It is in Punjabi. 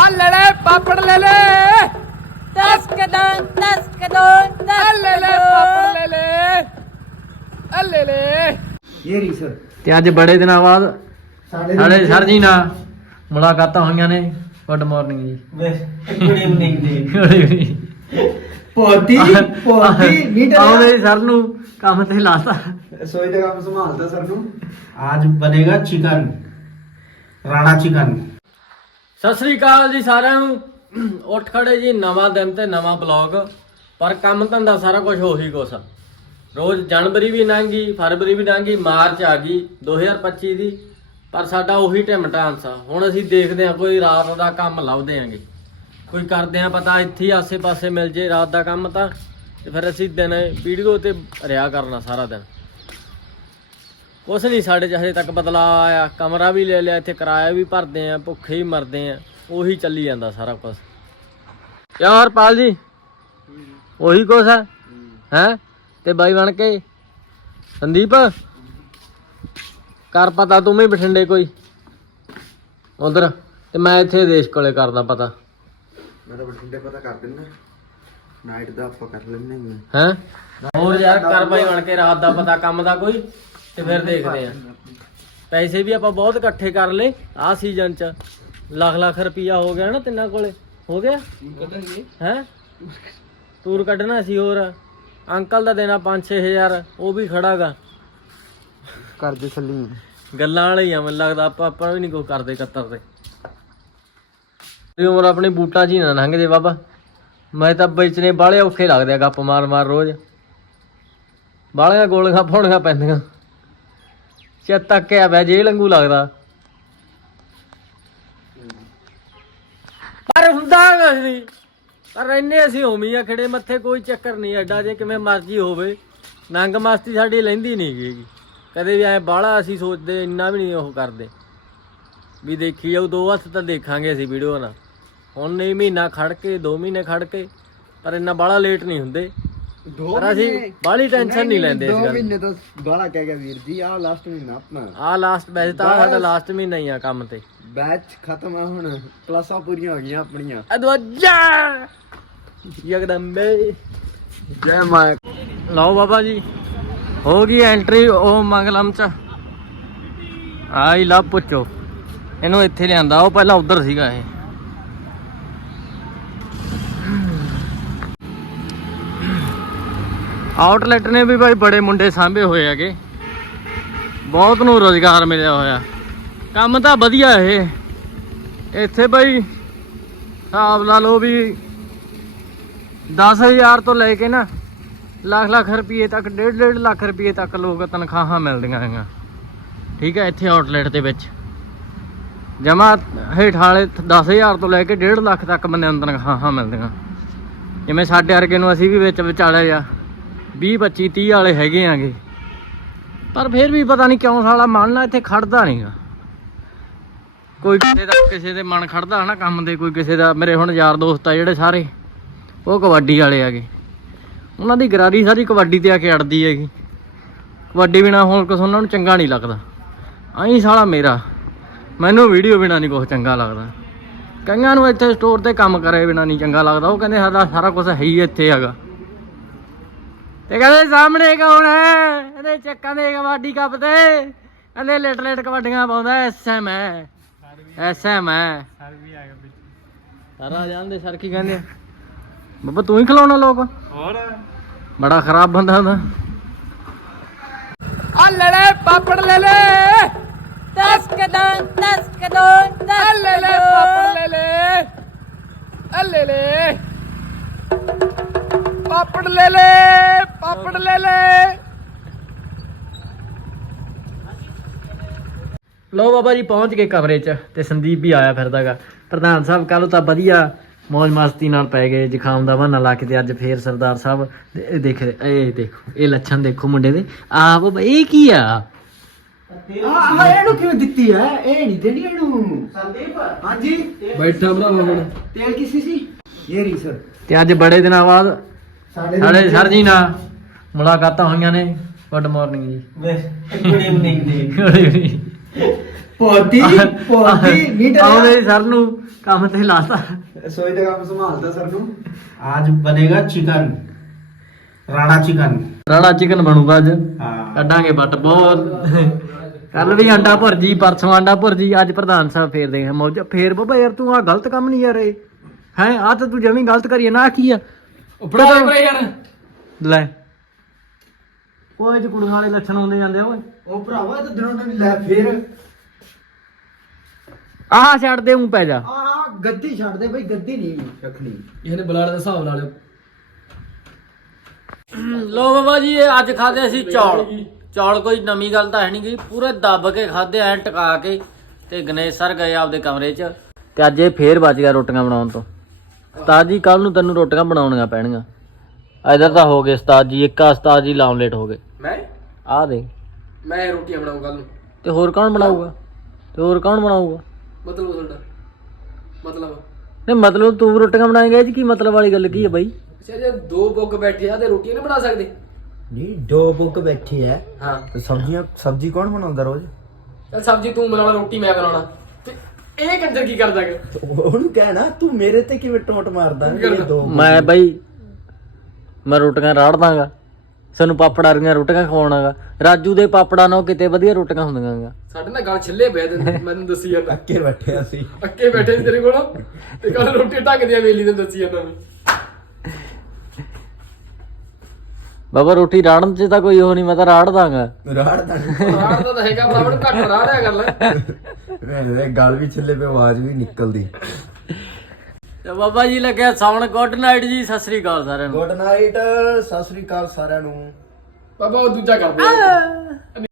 ਆ ਲੈ ਲੈ। ਪਾਪੜ ਲੈ ਲੈ ਦਸ ਕਦੋਂ ਦਸ ਕਦੋਂ ਆ ਲੈ ਲੈ ਪਾਪੜ ਲੈ ਲੈ। ਆ ਲੈ ਲੈ ਇਹ ਰੀ ਸਰ। ਤੇ ਅੱਜ ਬੜੇ ਦਿਨਾਂ ਬਾਅਦ ਸਾਡੇ ਸਰ ਜੀ ਨਾਲ ਮੁਲਾਕਾਤਾਂ ਹੋਈਆਂ ਨੇ। ਗੁੱਡ ਮਾਰਨਿੰਗ ਜੀ। ਗੁੱਡ ਇਵਨਿੰਗ ਜੀ ਆਉਂਦੇ ਪੋਤੀ ਪੋਤੀ ਨੀਟ ਸਰ ਨੂੰ ਕੰਮ ਤੇ ਲਾਤਾ। ਰਸੋਈ ਦਾ ਕੰਮ ਸੰਭਾਲਦਾ ਸਰ ਨੂੰ। ਅੱਜ ਬਣੇਗਾ ਚਿਕਨ। ਰਾਣਾ ਚਿਕਨ। ਸਤਿ ਸ੍ਰੀ ਅਕਾਲ ਜੀ ਸਾਰਿਆਂ ਨੂੰ। ਉੱਠ ਖੜੇ ਜੀ, ਨਵਾਂ ਦਿਨ ਤੇ ਨਵਾਂ ਬਲੌਗ। ਪਰ ਕੰਮ ਧੰਦਾ ਸਾਰਾ ਕੁਝ ਉਹੀ ਕੁਛ ਆ। ਰੋਜ਼ ਜਨਵਰੀ ਵੀ ਲੰਘ, ਫਰਵਰੀ ਵੀ ਲੰਘ, ਮਾਰਚ ਆ ਗਈ 2025 ਦੀ। ਪਰ ਸਾਡਾ ਉਹੀ ਟਿਮ ਟਾਂਸ ਆ। ਹੁਣ ਅਸੀਂ ਦੇਖਦੇ ਆ ਕੋਈ ਰਾਤ ਦਾ ਕੰਮ ਲੱਭਦੇ ਆਂਗੇ ਕੋਈ ਕਰਦੇ ਆ ਪਤਾ, ਇੱਥੇ ਆਸੇ-ਪਾਸੇ ਮਿਲ ਜੇ ਰਾਤ ਦਾ ਕੰਮ ਤਾਂ। ਤੇ ਫਿਰ ਅਸੀਂ ਦਿਨ ਵੀਡੀਓ ਤੇ ਰਿਆ ਕਰਨਾ ਸਾਰਾ ਦਿਨ। ਕੁਛ ਨਹੀਂ ਸਾਡੇ ਚ ਹਜੇ ਤੱਕ ਬਦਲਾ ਆਇਆ। ਕਮਰਾ ਵੀ ਲੈ ਲਿਆ ਇੱਥੇ ਕਿਰਾਇਆ ਵੀ ਭਰਦੇ ਆ ਭੁੱਖੇ ਹੀ ਮਰਦੇ ਆ। ਉਹੀ ਚੱਲੀ ਜਾਂਦਾ ਸਾਰਾ ਕੁਝ ਯਾਰ ਪਾਲ ਜੀ ਉਹੀ ਕੁਛ ਹੈ ਹੈ? ਤੇ ਬਾਈ ਬਣ ਕੇ। ਸੰਦੀਪ ਕਰ ਪਤਾ ਤੂੰ ਵੀ ਬਠਿੰਡੇ ਕੋਈ। ਉਧਰ ਤੇ ਮੈਂ ਇੱਥੇ ਦੇਸ਼ ਕੋਲੇ ਕਰਦਾ ਪਤਾ। ਮੈਂ ਤਾਂ ਬਠਿੰਡੇ ਪਤਾ ਕਰ ਦਿੰਦਾ ਨਾਈਟ ਦਾ ਆਪਾਂ ਕਰ ਲੈਂਦੇ ਹੈ? ਹੋਰ ਯਾਰ ਕਰ ਬਾਈ ਬਣ ਕੇ ਰਾਤ ਦਾ ਪਤਾ ਕੰਮ ਦਾ ਕੋਈ। ਤੇ ਫਿਰ ਦੇਖਦੇ ਆ ਪੈਸੇ ਵੀ ਆਪਾਂ ਬਹੁਤ ਇਕੱਠੇ ਕਰ ਲਏ ਆ ਸੀਜ਼ਨ ਚ। ਲੱਖ ਲੱਖ ਰੁਪਈਆ ਹੋ ਗਿਆ ਨਾ ਤਿੰਨਾਂ ਕੋਲੇ। ਹੋ ਗਿਆ? ਹੈ? ਟੂਰ ਕੱਢਣਾ ਸੀ ਹੋਰ। ਅੰਕਲ ਦਾ ਦੇਣਾ 5-6000 ਉਹ ਵੀ ਖੜਾਗਾ। ਕਰ ਦੇ ਸੱਲੀ ਗੱਲਾਂ ਵਾਲੇ ਹੀ ਆ ਮੈਨੂੰ ਲੱਗਦਾ ਆਪਾਂ ਆਪਾਂ ਵੀ ਨਹੀਂ ਕੋਈ ਕਰਦੇ ਕੱਤਰ ਤੇ ਇਹ ਉਮਰ ਆਪਣੀ ਬੂਟਾਂ 'ਚ ਹੀ ਨਾ ਲੰਘ ਜੇ ਬਾਬਾ। ਮੈਂ ਤਾਂ ਵੇਚਨੇ ਬਾਲੇ ਔਖੇ ਲੱਗਦੇ ਆ ਗੱਪ ਮਾਰ ਮਾਰ ਰੋਜ਼। ਬਾਲੀਆਂ ਗੋਲੀਆਂ ਪਾਉਣੀਆਂ ਪੈਂਦੀਆਂ। ਚਿੱਤ ਤੱਕਿਆ ਪਿਆ ਜੇ ਲੰਗੂ ਲੱਗਦਾ। ਪਰ ਹੁੰਦਾ ਕੁਛ ਨਹੀਂ ਪਰ ਇੰਨੇ ਅਸੀਂ ਹੋਮੀ ਆ, ਖੜੇ ਮੱਥੇ ਕੋਈ ਚੱਕਰ ਨਹੀਂ, ਐਡਾ ਜੇ ਕਿਵੇਂ ਮਰਜ਼ੀ ਹੋਵੇ। ਨੰਗ ਮਸਤੀ ਸਾਡੀ ਲੈਂਦੀ ਨਹੀਂ ਗਈ ਕਦੇ ਵੀ ਐ ਬਾਹਲਾ ਅਸੀਂ ਸੋਚਦੇ, ਇੰਨਾ ਵੀ ਨਹੀਂ ਉਹ ਕਰਦੇ। ਵੀ ਦੇਖੀ ਜਾਊ, ਦੋ ਹੱਥ ਤਾਂ ਦੇਖਾਂਗੇ ਅਸੀਂ ਵੀਡੀਓ ਨਾਲ। ਹੁਣ ਨਹੀਂ ਮਹੀਨਾ ਖੜ ਕੇ 2 ਮਹੀਨੇ ਖੜ ਕੇ, ਪਰ ਇੰਨਾ ਬਾਹਲਾ ਲੇਟ ਨਹੀਂ ਹੁੰਦੇ। ਪਰ ਅਸੀਂ ਬਾਹਲੀ ਟੈਨਸ਼ਨ ਨਹੀਂ ਲੈਂਦੇ ਇਸ ਦੋ ਗੱਲ ਮਹੀਨੇ ਤਾਂ ਬਾਲਾ ਕਹਿ ਗਿਆ ਵੀਰ ਜੀ ਆ ਲਾਸਟ ਮਹੀਨਾ ਆਪਣਾ। ਆ ਲਾਸਟ ਵੈਸੇ ਤਾਂ ਸਾਡਾ ਲਾਸਟ ਮਹੀਨਾ ਹੀ ਆ ਕੰਮ ਤੇ। ਬੈਚ ਖਤਮ ਆ ਹੁਣ ਕਲਾਸਾਂ ਪੂਰੀਆਂ ਹੋ ਗਈਆਂ ਆਪਣੀਆਂ। ਅਦਵਜਾ ਯਗਦੰਬੇ ਜੈ! ਮਾਇਆ। ਲਓ ਬਾਬਾ ਜੀ ਹੋ ਗਈ ਐਂਟਰੀ ਉਹ ਮੰਗਲਮ ਚ। ਆਈ ਲਵ ਪੁੱਛੋ। ਇਹਨੂੰ ਇੱਥੇ ਲਿਆਂਦਾ ਉਹ ਪਹਿਲਾਂ ਉਧਰ ਸੀਗਾ ਇਹ। ਆਊਟਲੈਟ ਨੇ ਵੀ ਭਾਈ ਬੜੇ ਮੁੰਡੇ ਸਾਂਭੇ ਹੋਏ ਹੈਗੇ। ਬਹੁਤ ਨੂੰ ਰੋਜ਼ਗਾਰ ਮਿਲਿਆ ਹੋਇਆ। ਕੰਮ ਤਾਂ ਵਧੀਆ ਇਹ। ਇੱਥੇ ਬਾਈ ਹਿਸਾਬ ਲਾ ਲਓ ਵੀ 10000 ਤੋਂ ਲੈ ਕੇ ਨਾ ਲੱਖ ਲੱਖ ਰੁਪਏ ਤੱਕ 1.5 1.5 ਲੱਖ ਰੁਪਏ ਤੱਕ ਲੋਕ ਤਨਖਾਹਾਂ ਮਿਲਦੀਆਂ ਹੈਗੀਆਂ। ਠੀਕ ਹੈ, ਇੱਥੇ ਆਊਟਲੈਟ ਦੇ ਵਿੱਚ। ਜਮਾ ਹੇਠ ਵਾਲੇ 10000 ਤੋਂ ਲੈ ਕੇ 1.5 ਲੱਖ ਤੱਕ ਬੰਦਿਆਂ ਨੂੰ ਤਨਖਾਹਾਂ ਮਿਲਦੀਆਂ। ਜਿਵੇਂ ਸਾਡੇ ਵਰਗੇ ਨੂੰ ਅਸੀਂ ਵੀ ਵਿੱਚ ਵਿਚਾਲੇ ਆ। 20 25 30 ਵਾਲੇ ਹੈਗੇ ਆਂਗੇ। ਪਰ ਫਿਰ ਵੀ ਪਤਾ ਨਹੀਂ ਕਿਉਂ ਸਾਲਾ ਮਨ ਨਾ ਇੱਥੇ ਖੜਦਾ ਨਹੀਂਗਾ ਕੋਈ ਕਿਸੇ ਦਾ, ਕਿਸੇ ਦੇ ਮਨ ਖੜਦਾ ਹਨਾ ਕੰਮ ਦੇ ਕੋਈ ਕਿਸੇ ਦਾ, ਮੇਰੇ ਹੁਣ ਯਾਰ ਦੋਸਤ ਆ ਜਿਹੜੇ ਸਾਰੇ, ਉਹ ਕਬੱਡੀ ਵਾਲੇ ਹੈਗੇ। ਉਹਨਾਂ ਦੀ ਗਰਾਰੀ ਸਾਰੀ ਕਬੱਡੀ ਤੇ ਆ ਕੇ ਅੜਦੀ ਹੈਗੀ। ਕਬੱਡੀ ਬਿਨਾ ਹੁਣ ਕੁਛ ਉਹਨਾਂ ਨੂੰ ਚੰਗਾ ਨਹੀਂ ਲੱਗਦਾ। ਆਈ ਸਾਲਾ ਮੇਰਾ। ਮੈਨੂੰ ਵੀਡੀਓ ਬਿਨਾ ਨਹੀਂ ਕੁਛ ਚੰਗਾ ਲੱਗਦਾ। ਕਈਆਂ ਨੂੰ ਇੱਥੇ ਸਟੋਰ ਤੇ ਕੰਮ ਕਰੇ ਬਿਨਾ ਨਹੀਂ ਚੰਗਾ ਲੱਗਦਾ। ਉਹ ਕਹਿੰਦੇ ਸਾਡਾ ਸਾਰਾ ਕੁਝ ਹੈ ਹੀ ਇੱਥੇ ਹੈਗਾ। ਤੇ ਕਹਿੰਦੇ ਸਾਹਮਣੇ ਕੌਣ ਹੈ? ਇਹਦੇ ਚੱਕਾਂ ਦੇ ਕਬੱਡੀ ਕੱਪ ਤੇ। ਕਹਿੰਦੇ ਲੇਟ ਲੇਟ ਕਬੱਡੀਆਂ ਪਾਉਂਦਾ ਐਸਐਮ ਹੈ ਐਸਐਮ ਹੈ ਸਾਰਾ ਜਾਣਦੇ ਸਰ ਕੀ ਕਹਿੰਦੇ ਆ? ਬੱਬਾ ਤੂੰ ਹੀ ਖਿਲਾਉਣਾ ਲੋਕ। ਹੋਰ? ਬੜਾ ਖਰਾਬ ਬੰਦਾ ਹੁੰਦਾ। ਆ ਲੈ ਲੈ ਪਾਪੜ ਲੈ ਲੈ। ਦਸ ਕਦੋਂ ਦਸ ਕਦੋਂ ਆ ਦਸ ਲੈ ਲੈ ਪਾਪੜ ਲੈ ਲੈ। ਆ ਲੈ ਲੈ। ਪਾਪੜ ਲੈ ਲੈ। ਪਾਪੜ ਲੈ ਲੈ। ਲੋ ਬਾਬਾ ਜੀ ਪਹੁੰਚ ਗਏ ਕਮਰੇ 'ਚ ਤੇ ਸੰਦੀਪ ਵੀ ਆਇਆ ਫਿਰਦਾਗਾ। ਪ੍ਰਧਾਨ ਸਾਹਿਬ ਕੱਲ ਤਾਂ ਵਧੀਆ ਮौज ਮਸਤੀ ਨਾਲ ਪੈ ਗਏ ਜ਼ੁਕਾਮ ਦਾ ਬਹਾਨਾ ਲਾ ਕੇ ਤੇ ਅੱਜ ਫੇਰ ਸਰਦਾਰ ਸਾਹਿਬ ਤੇ ਇਹ ਦੇਖ ਇਹ ਦੇਖੋ ਇਹ ਲੱਛਣ ਦੇਖੋ ਮੁੰਡੇ ਦੇ। ਆ ਬਾਬਾ ਇਹ ਕੀ ਆ? ਆ ਇਹਨੂੰ ਕਿਉਂ ਦਿੱਤੀ ਹੈ ਇਹ ਨਹੀਂ ਦੇਣੀ ਇਹਨੂੰ। ਸੰਦੀਪ। ਹਾਂਜੀ। ਬੈਠਾ ਭਰਾਵਾ ਹੁਣ। ਤੇਲ ਕਿਸੇ ਸੀ? ਇਹ ਰੀ ਸਰ। ਤੇ ਅੱਜ ਬੜੇ ਦਿਨਾਂ ਬਾਅਦ ਸਾਡੇ ਸਰ ਜੀ ਨਾਲ ਮੁਲਾਕਾਤਾਂ ਹੋਈਆਂ ਨੇ ਗੁੱਡ ਮਾਰਨਿੰਗ ਜੀ। ਗੁੱਡ ਇਵਨਿੰਗ ਜੀ। ਪੋਤੀ ਪੋਤੀ ਬਣੂਗਾ ਅੱਜ। ਕੱਢਾਂਗੇ ਕੱਲ ਵੀ ਅੰਡਾ ਭੁਰਜੀ ਪਰਸੋਂ ਅੰਡਾ ਭੁਰਜੀ ਅੱਜ ਪ੍ਰਧਾਨ ਸਾਹਿਬ ਫੇਰ ਦੇ ਮੌਜ ਫੇਰ ਬਾਬਾ ਯਾਰ ਤੂੰ ਆ ਗਲਤ ਕੰਮ ਨਹੀਂ ਯਾਰ ਇਹ। ਹੈ ਆ ਤਾਂ ਤੂੰ ਜਮੀ ਗਲਤ ਕਰੀ ਨਾ ਕੀ ਆ? ਉਪੜਾ ਪਰੇ ਯਾਰ। ਲੈ। ਕੋਈ ਚ ਕੁੜੀਆਂ ਵਾਲੇ ਲੱਛਣ ਆਉਂਦੇ ਜਾਂਦੇ ਆ ਓਏ। ਉਹ ਭਰਾਵਾ ਇਹ ਤਾਂ ਦਿਨੋਂ ਦਿਨ ਲੈ ਫੇਰ। ਆਹ ਛੱਡ ਦੇ ਉਂ ਪੈ ਜਾ। ਆ ਗੱਦੀ ਛੱਡ ਦੇ ਬਈ ਗੱਦੀ ਨਹੀਂ ਰੱਖਣੀ। ਇਹਨੇ ਬਲਾੜ ਦਾ ਹਿਸਾਬ ਲਾ ਲਿਓ ਲੋ ਬਾਬਾ ਜੀ ਇਹ ਅੱਜ ਖਾਦੇ ਅਸੀਂ ਚੌਲ। ਚੌਲ ਕੋਈ ਨਵੀਂ ਗੱਲ ਤਾਂ ਹੈ ਨਹੀਂ ਗਈ ਪੂਰੇ ਦੱਬ ਕੇ ਖਾਦੇ ਐ ਟਕਾ ਕੇ ਤੇ ਗਣੇਸ਼ ਸਰ ਗਏ ਆਪਦੇ ਕਮਰੇ 'ਚ। ਤੇ ਅੱਜ ਇਹ ਫੇਰ ਬਚ ਗਿਆ ਰੋਟੀਆਂ ਬਣਾਉਣ ਤੋਂ। ਉਸਤਾਦ ਜੀ ਕੱਲ ਨੂੰ ਤੈਨੂੰ ਰੋਟੀਆਂ ਬਣਾਉਣੀਆਂ ਪੈਣਗੀਆਂ। ਇਧਰ ਤਾਂ ਹੋ ਗਏ ਉਸਤਾਦ ਜੀ ਇੱਕ ਆ ਉਸਤਾਦ ਜੀ ਲਾਉਣ ਲੇਟ ਹੋ ਗਏ। ਮੈਂ? ਆਹ ਦੇ ਮੈਂ ਰੋਟੀਆਂ ਬਣਾਉਂ ਕੱਲ ਨੂੰ। ਤੇ ਹੋਰ ਕੌਣ ਬਣਾਊਗਾ? ਤੇ ਹੋਰ ਕੌਣ ਬਣਾਊਗਾ? ਮਤਲਬ ਤੁਹਾਡਾ। ਮਤਲਬ? ਨਹੀਂ ਮਤਲਬ ਤੂੰ ਰੋਟੀਆਂ ਬਣਾਏਂਗਾ ਇਹ 'ਚ ਕੀ ਮਤਲਬ ਵਾਲੀ ਗੱਲ ਕੀ ਹੈ ਬਾਈ? ਅੱਛਾ ਜੇ ਦੋ ਬੁੱਕ ਬੈਠੇ ਆ ਤੇ ਰੋਟੀਆਂ ਨਹੀਂ ਬਣਾ ਸਕਦੇ? ਨਹੀਂ ਦੋ ਬੁੱਕ ਬੈਠੇ ਹਾਂ। ਤੇ ਸਬਜ਼ੀਆਂ ਸਬਜ਼ੀ ਕੌਣ ਬਣਾਉਂਦਾ ਰੋਜ਼? ਚੱਲ ਸਬਜ਼ੀ ਤੂੰ ਬਣਾਉਣਾ ਰੋਟੀ ਮੈਂ ਬਣਾਉਣਾ। ਇਹ ਕੰਜਰ ਕੀ ਕਰਦਾ ਕਿ ਉਹਨੂੰ ਕਹਿਣਾ ਤੂੰ ਮੇਰੇ ਤੇ ਕਿਵੇਂ ਟੋਟ ਮਾਰਦਾ? ਕਰਦਾ? ਦੋ ਮੈਂ ਬਾਈ ਮੈਂ ਰੋਟੀਆਂ ਰਾੜ ਦਾਂਗਾ। ਸਾਨੂੰ ਪਾਪੜਾਂ ਰੀਆਂ ਰੋਟੀਆਂ ਖਵਾਉਣਾਗਾ। ਰਾਜੂ ਦੇ ਪਾਪੜਾਂ ਨਾਲ ਕਿਤੇ ਵਧੀਆ ਰੋਟੀਆਂ ਹੁੰਦੀਆਂ ਗਾ। ਸਾਡੇ ਨਾਲ ਗੱਲ ਛਿੱਲੇ ਪਏ ਤੇ ਮੈਨੂੰ ਦੱਸੀ ਜਾਂਦਾ। ਅੱਕੇ ਬੈਠੇ ਅਸੀਂ। ਅੱਕੇ ਬੈਠੇ ਸੀ ਤੇਰੇ ਕੋਲ ਤੇ ਕੱਲ ਰੋਟੀ ਢੱਕ ਦਿਆ ਵੇਲੀ ਤੇ ਦੱਸੀ ਜਾਂਦਾ ਮੈਂ ਬਾਬਾ ਰੋਟੀ ਰਾੜਨ 'ਚ ਤਾਂ ਕੋਈ ਉਹ ਨਹੀਂ ਮੈਂ ਤਾਂ ਰਾੜ ਦਾਂਗਾ। ਰਾੜ ਦਾ ਰਾੜ ਦਾ ਤਾਂ ਹੈਗਾ ਬਰਾਬਰ ਘੱਟ ਰਾੜਿਆ ਕਰ ਲੈ। ਮੇਰੇ ਗਲ ਵੀ ਛੱਲੇ ਪੇ ਆਵਾਜ਼ ਵੀ ਨਿਕਲਦੀ। ਤੇ ਬਾਬਾ ਜੀ ਲੱਗਿਆ ਸੌਣ ਗੁੱਡ ਨਾਈਟ ਜੀ ਸਤਿ ਸ੍ਰੀ ਅਕਾਲ ਸਾਰਿਆਂ ਨੂੰ। ਗੁੱਡ ਨਾਈਟ ਸਤਿ ਸ੍ਰੀ ਅਕਾਲ ਸਾਰਿਆਂ ਨੂੰ। ਬਾਬਾ ਉਹ ਦੂਜਾ ਕਰ ਦੇ